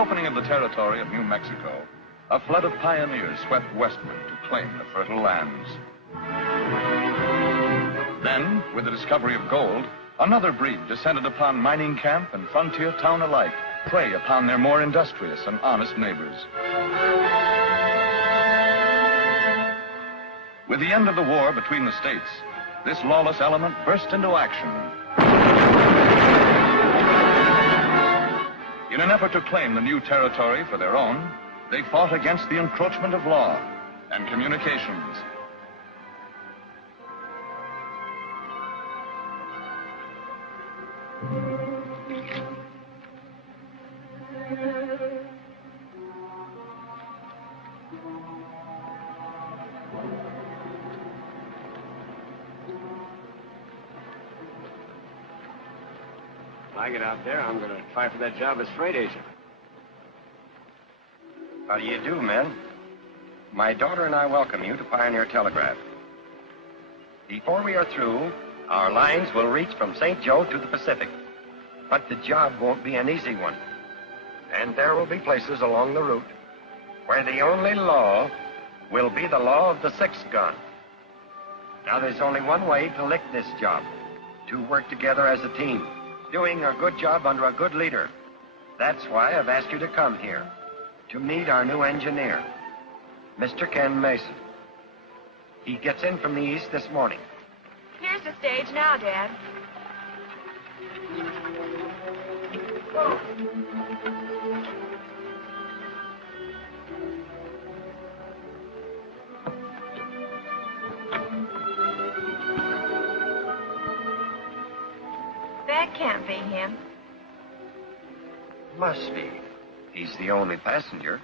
opening of the territory of New Mexico, a flood of pioneers swept westward to claim the fertile lands. Then, with the discovery of gold, another breed descended upon mining camp and frontier town alike, prey upon their more industrious and honest neighbors. With the end of the war between the states, this lawless element burst into action. In an effort to claim the new territory for their own, they fought against the encroachment of law and communications. When I get out there, I'm going to try for that job as freight agent. How do you do, men? My daughter and I welcome you to Pioneer Telegraph. Before we are through, our lines will reach from St. Joe to the Pacific. But the job won't be an easy one. And there will be places along the route where the only law will be the law of the sixth gun. Now, there's only one way to lick this job: to work together as a team, doing a good job under a good leader. That's why I've asked you to come here, to meet our new engineer, Mr. Ken Mason. He gets in from the east this morning. Here's the stage now, Dad. Oh. That can't be him. Must be. He's the only passenger.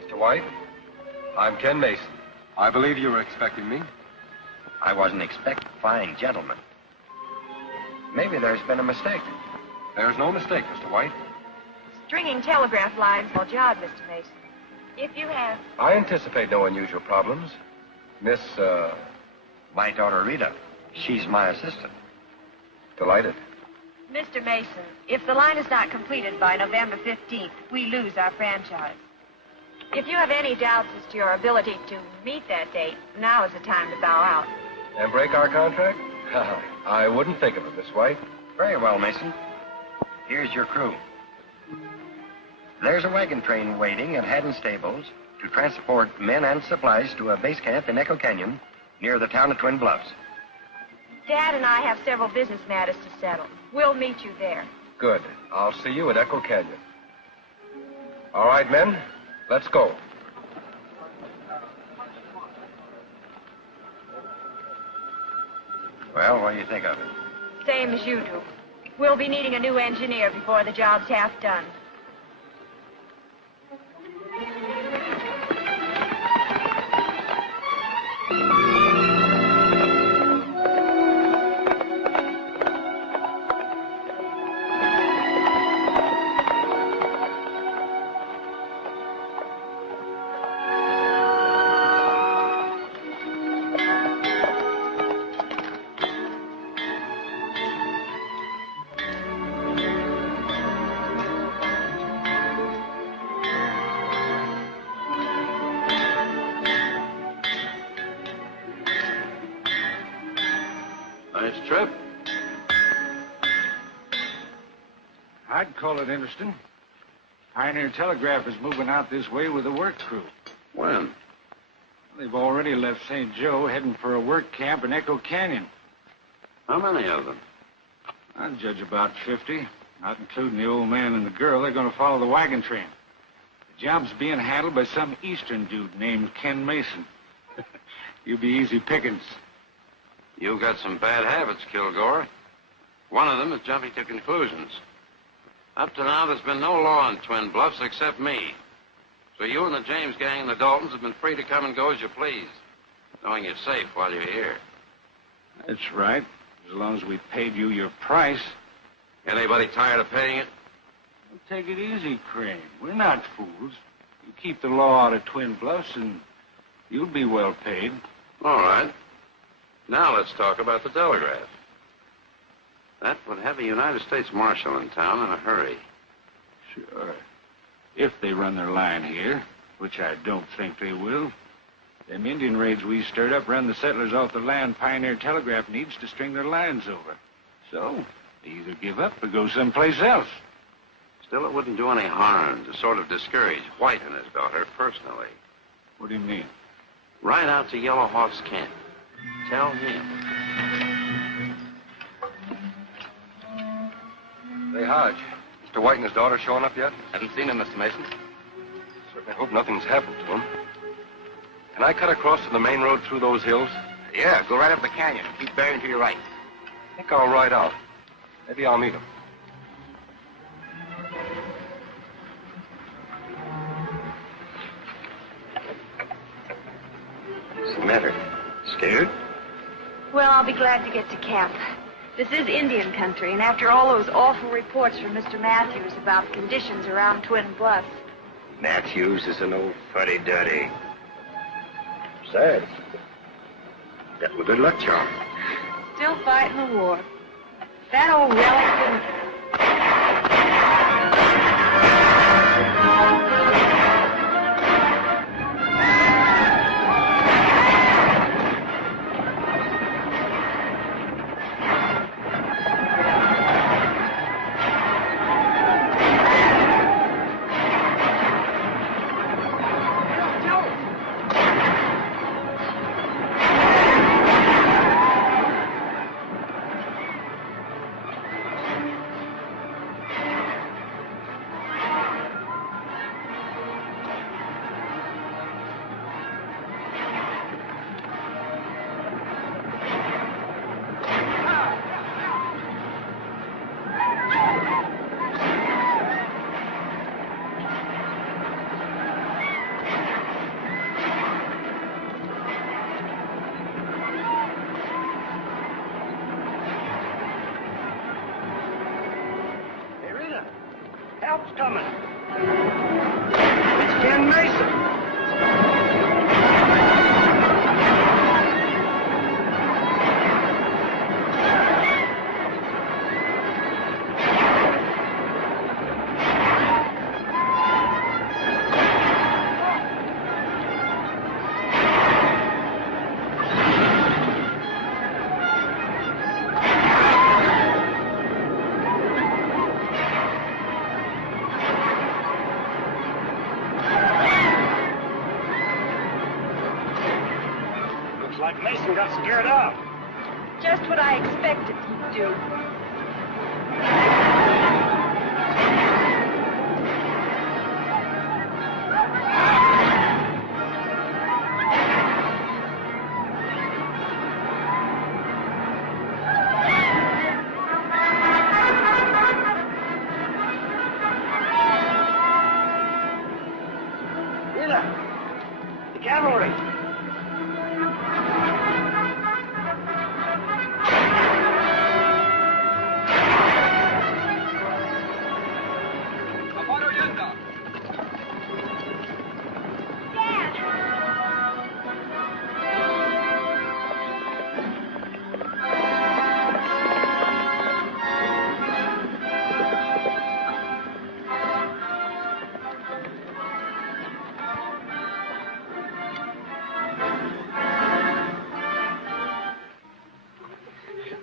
Mr. White, I'm Ken Mason. I believe you were expecting me. I wasn't expecting fine gentlemen. Maybe there's been a mistake. There's no mistake, Mr. White. Stringing telegraph lines is a job, Mr. Mason. If you have... I anticipate no unusual problems. Miss, My daughter, Rita. She's my assistant. Delighted. Mr. Mason, if the line is not completed by November 15th, we lose our franchise. If you have any doubts as to your ability to meet that date, now is the time to bow out. And break our contract? I wouldn't think of it, Miss White. Very well, Mason. Here's your crew. There's a wagon train waiting at Haddon Stables to transport men and supplies to a base camp in Echo Canyon near the town of Twin Bluffs. Dad and I have several business matters to settle. We'll meet you there. Good. I'll see you at Echo Canyon. All right, men, let's go. Well, what do you think of it? Same as you do. We'll be needing a new engineer before the job's half done. Nice trip. I'd call it interesting. Pioneer Telegraph is moving out this way with a work crew. When? They've already left St. Joe, heading for a work camp in Echo Canyon. How many of them? I'd judge about 50, not including the old man and the girl. They're going to follow the wagon train. The job's being handled by some eastern dude named Ken Mason. You'll be easy pickings. You've got some bad habits, Kilgore. One of them is jumping to conclusions. Up to now, there's been no law in Twin Bluffs except me. So you and the James gang and the Daltons have been free to come and go as you please, knowing you're safe while you're here. That's right, as long as we paid you your price. Anybody tired of paying it? Well, take it easy, Crane. We're not fools. You keep the law out of Twin Bluffs and you'll be well paid. All right. Now let's talk about the telegraph. That would have a United States Marshal in town in a hurry. Sure. If they run their line here, which I don't think they will. Them Indian raids we stirred up run the settlers off the land Pioneer Telegraph needs to string their lines over. So, they either give up or go someplace else. Still, it wouldn't do any harm to sort of discourage White and his daughter personally. What do you mean? Ride out to Yellow Hawk's camp. Tell him. Say, Hodge, Mr. White and his daughter showing up yet? Haven't seen him, Mr. Mason. Certainly hope nothing's happened to him. Can I cut across to the main road through those hills? Yeah, go right up the canyon. Keep bearing to your right. I think I'll ride out. Maybe I'll meet him. What's the matter? Scared? Well, I'll be glad to get to camp. This is Indian country, and after all those awful reports from Mr. Matthews about conditions around Twin Bluffs. Matthews is an old fuddy-duddy. Sad. That was good luck, Charlie. Still fighting the war. That old relic didn't... Help's coming. It's Ken Mason. Like Mason got scared off. Just what I expected he'd do. The cavalry.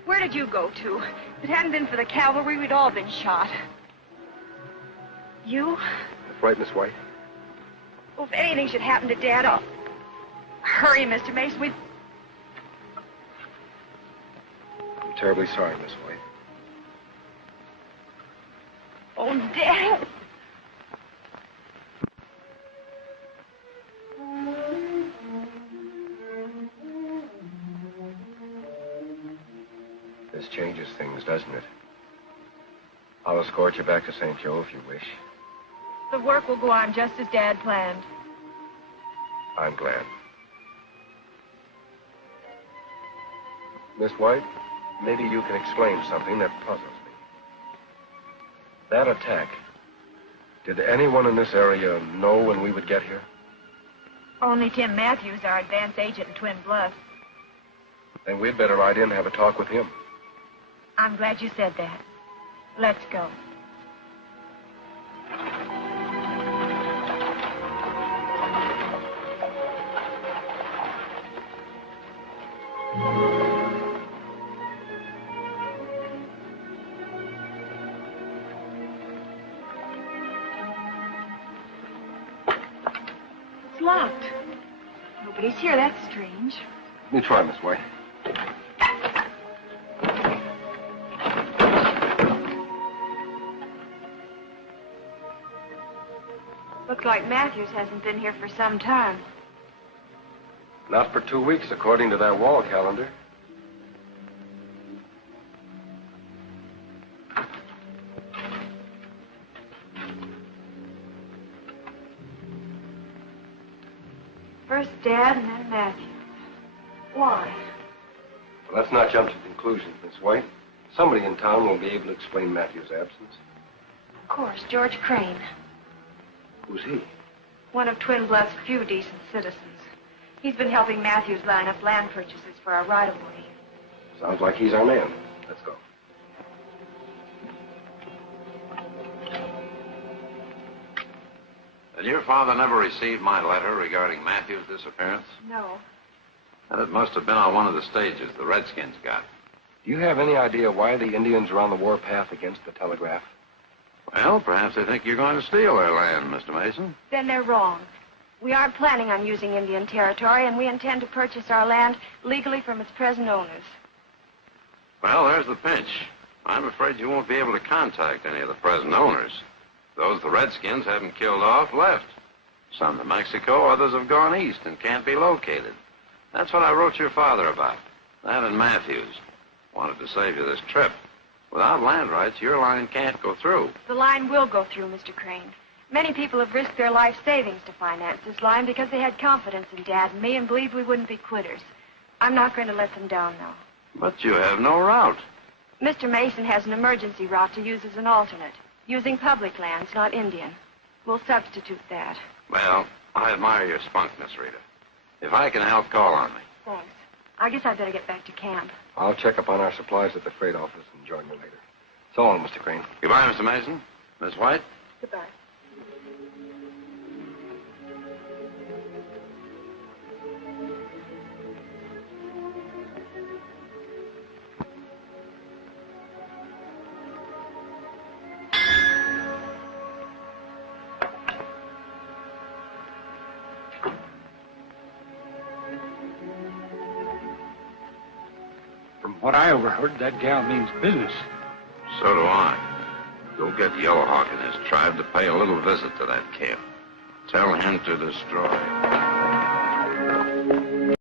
Where did you go to? If it hadn't been for the cavalry, we'd all been shot. You? That's right, Miss White. Well, if anything should happen to Dad, I'll... Hurry, Mr. Mason. I'm terribly sorry, Miss White. Oh, Dad. This changes things, doesn't it? I'll escort you back to St. Joe if you wish. The work will go on just as Dad planned. I'm glad. Miss White, maybe you can explain something that puzzles me. That attack, did anyone in this area know when we would get here? Only Tim Matthews, our advance agent in Twin Bluffs. Then we'd better ride in and have a talk with him. I'm glad you said that. Let's go. It's locked. Nobody's here. That's strange. Let me try, Miss White. Looks like Matthews hasn't been here for some time. Not for 2 weeks, according to that wall calendar. First Dad and then Matthews. Why? Well, let's not jump to conclusions, Miss White. Somebody in town will be able to explain Matthew's absence. Of course, George Crane. Who's he? One of Twin Bluff's few decent citizens. He's been helping Matthews line up land purchases for our right-of-way. Sounds like he's our man. Let's go. Then your father never received my letter regarding Matthew's disappearance? No. And it must have been on one of the stages the Redskins got. Do you have any idea why the Indians are on the warpath against the telegraph? Well, perhaps they think you're going to steal their land, Mr. Mason. Then they're wrong. We aren't planning on using Indian territory, and we intend to purchase our land legally from its present owners. Well, there's the pinch. I'm afraid you won't be able to contact any of the present owners. Those the Redskins haven't killed off left. Some to Mexico, others have gone east and can't be located. That's what I wrote your father about. That and Matthews. Wanted to save you this trip. Without land rights, your line can't go through. The line will go through, Mr. Crane. Many people have risked their life savings to finance this line because they had confidence in Dad and me and believed we wouldn't be quitters. I'm not going to let them down, though. But you have no route. Mr. Mason has an emergency route to use as an alternate, using public lands, not Indian. We'll substitute that. Well, I admire your spunk, Miss Rita. If I can help, call on me. Thanks. I guess I'd better get back to camp. I'll check up on our supplies at the freight office and join you later. So long, Mr. Crane. Goodbye, Mr. Mason. Miss White? Goodbye. From what I overheard, that gal means business. So do I. Go get Yellowhawk and his tribe to pay a little visit to that camp. Tell him to destroy.